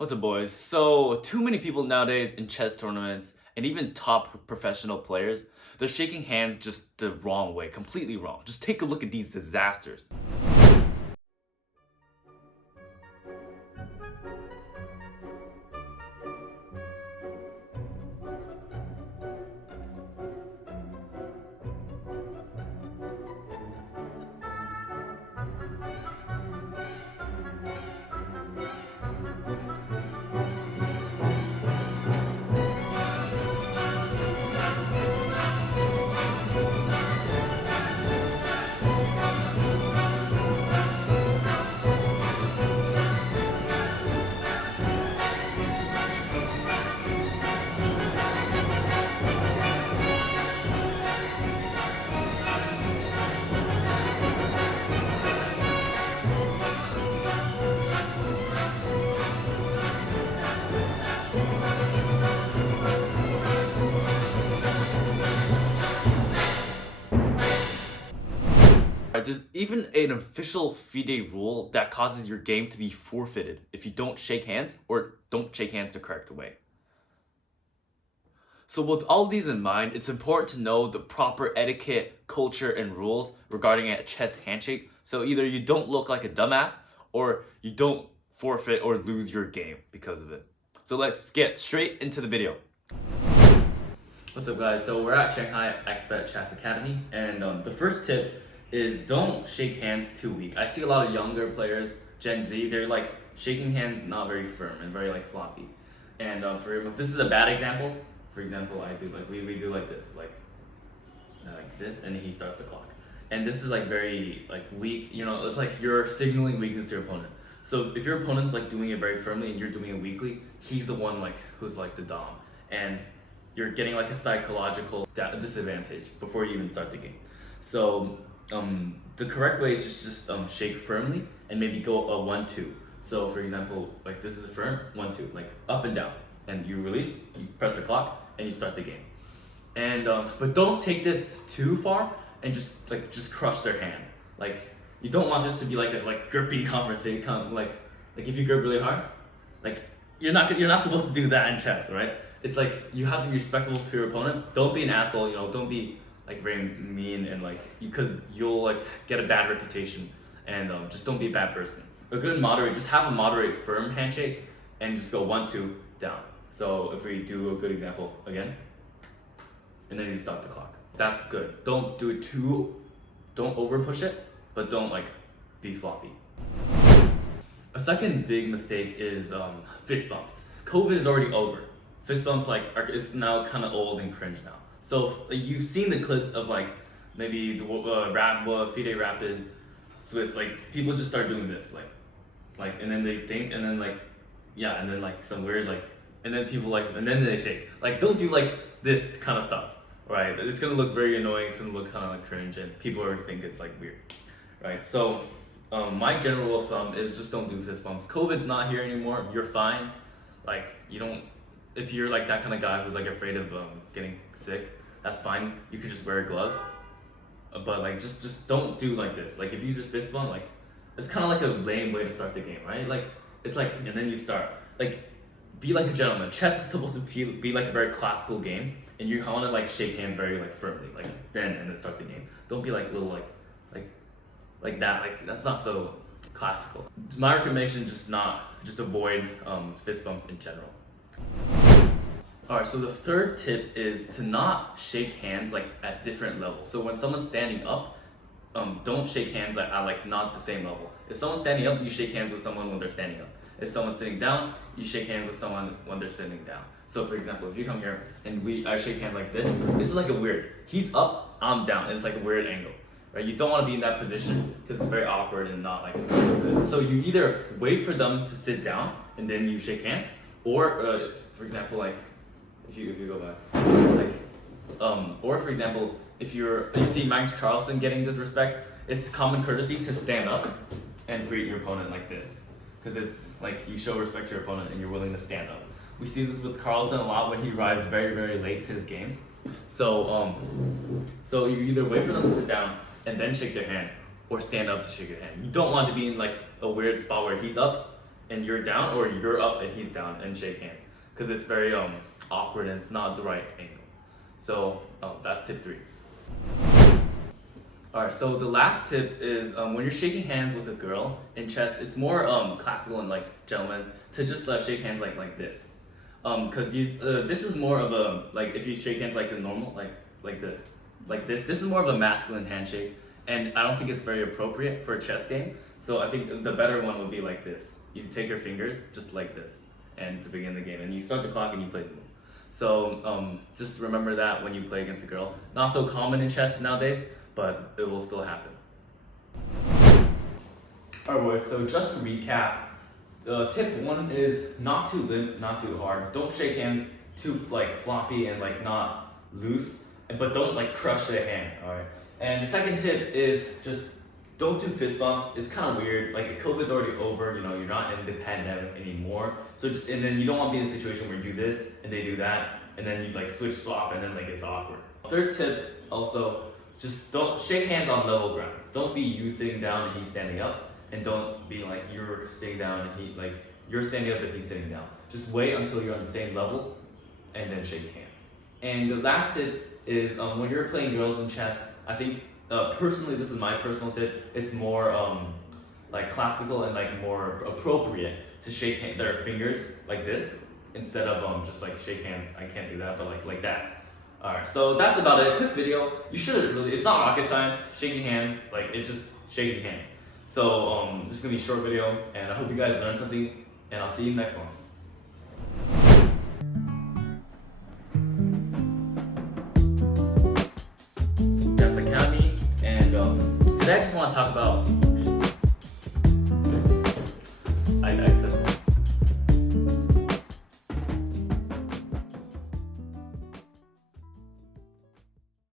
What's up, boys? So, too many people nowadays in chess tournaments and even top professional players, they're shaking hands just the wrong way, completely wrong. Just take a look at these disasters. There's even an official FIDE rule that causes your game to be forfeited if you don't shake hands or don't shake hands the correct way. So with all these in mind, it's important to know the proper etiquette, culture, and rules regarding a chess handshake, so either you don't look like a dumbass or you don't forfeit or lose your game because of it. So let's get straight into the video. What's up, guys? So we're at Shanghai Expat Chess Academy, and the first tip is don't shake hands too weak. I see a lot of younger players, Gen Z, they're like shaking hands not very firm and very like floppy. And this is a bad example. For example, I do like we do like this, like this, and he starts the clock. And this is like very like weak. You know, it's like you're signaling weakness to your opponent. So if your opponent's like doing it very firmly and you're doing it weakly, he's the one like who's like the dom, and you're getting like a psychological disadvantage before you even start the game. So the correct way is just shake firmly and maybe go a 1-2. So for example, like this is a firm 1-2, like up and down, and you release, you press the clock, and you start the game. And but don't take this too far and just crush their hand. Like you don't want this to be like a gripping conversation. Like if you grip really hard, like you're not supposed to do that in chess, right? It's like you have to be respectful to your opponent. Don't be an asshole. You know, don't be like very mean and like because you'll like get a bad reputation, and just don't be a bad person. A good moderate, just have a moderate firm handshake and just go 1-2 down. So if we do a good example again, and then you stop the clock. That's good. Don't do it don't over push it, but don't like be floppy. A second big mistake is fist bumps. COVID is already over. Fist bumps is now kind of old and cringe now. So you've seen the clips of like maybe the FIDE Rapid Swiss, like people just start doing this like and then they think and then like yeah, and then like some weird like and then people like and then they shake. Like don't do like this kind of stuff, right? It's gonna look very annoying. It's gonna look kind of like cringe, and people already think it's like weird, right? So my general rule of thumb is just don't do fist bumps. COVID's not here anymore. You're fine. Like you don't. If you're like that kind of guy who's like afraid of getting sick, that's fine. You could just wear a glove. But like just don't do like this. Like if you use your fist bump, like it's kind of like a lame way to start the game, right? Like it's like and then you start. Like be like a gentleman. Chess is supposed to be like a very classical game, and you want to like shake hands very like firmly, like then and then start the game. Don't be like little like that. Like that's not so classical. My recommendation just avoid fist bumps in general. Alright, so the third tip is to not shake hands like at different levels. So when someone's standing up, don't shake hands at like not the same level. If someone's standing up, you shake hands with someone when they're standing up. If someone's sitting down, you shake hands with someone when they're sitting down. So for example, if you come here and I shake hands like this is like a weird. He's up, I'm down, and it's like a weird angle. Right? You don't want to be in that position because it's very awkward and not like good. So you either wait for them to sit down and then you shake hands, or for example, like if you go back, like or for example, if you see Magnus Carlsen getting disrespect, it's common courtesy to stand up and greet your opponent like this, because it's like you show respect to your opponent and you're willing to stand up. We see this with Carlsen a lot when he arrives very, very late to his games. So so you either wait for them to sit down and then shake their hand, or stand up to shake your hand. You don't want to be in like a weird spot where he's up and you're down, or you're up and he's down, and shake hands, because it's very awkward and it's not the right angle. So that's tip 3. Alright, so the last tip is when you're shaking hands with a girl in chess, it's more classical and like gentlemen to just shake hands like this. Because this is more of a, like, if you shake hands like the normal, like this. This is more of a masculine handshake, and I don't think it's very appropriate for a chess game. So I think the better one would be like this. You take your fingers just like this, and to begin the game, and you start the clock and you play the move. So just remember that when you play against a girl. Not so common in chess nowadays, but it will still happen. Alright boys, so just to recap, tip 1 is not too limp, not too hard. Don't shake hands too floppy and not loose, but don't crush the hand. Alright. And the second tip is just don't do fist bumps. It's kind of weird. The COVID's already over. You're not in the pandemic anymore. So and then you don't want to be in a situation where you do this and they do that, and then you switch swap, and then it's awkward. Third tip also, just don't shake hands on level grounds. Don't be you sitting down and he's standing up, and don't be you're sitting down and you're standing up and he's sitting down. Just wait until you're on the same level, and then shake hands. And the last tip is when you're playing girls in chess, I think personally, this is my personal tip, it's more classical and more appropriate to shake their fingers like this instead of just shake hands. I can't do that, but like that. Alright, so that's about it. Quick video. You should really, it's not rocket science. Shaking hands, it's just shaking hands. So this is gonna be a short video, and I hope you guys learned something, and I'll see you next one. Today I just want to talk about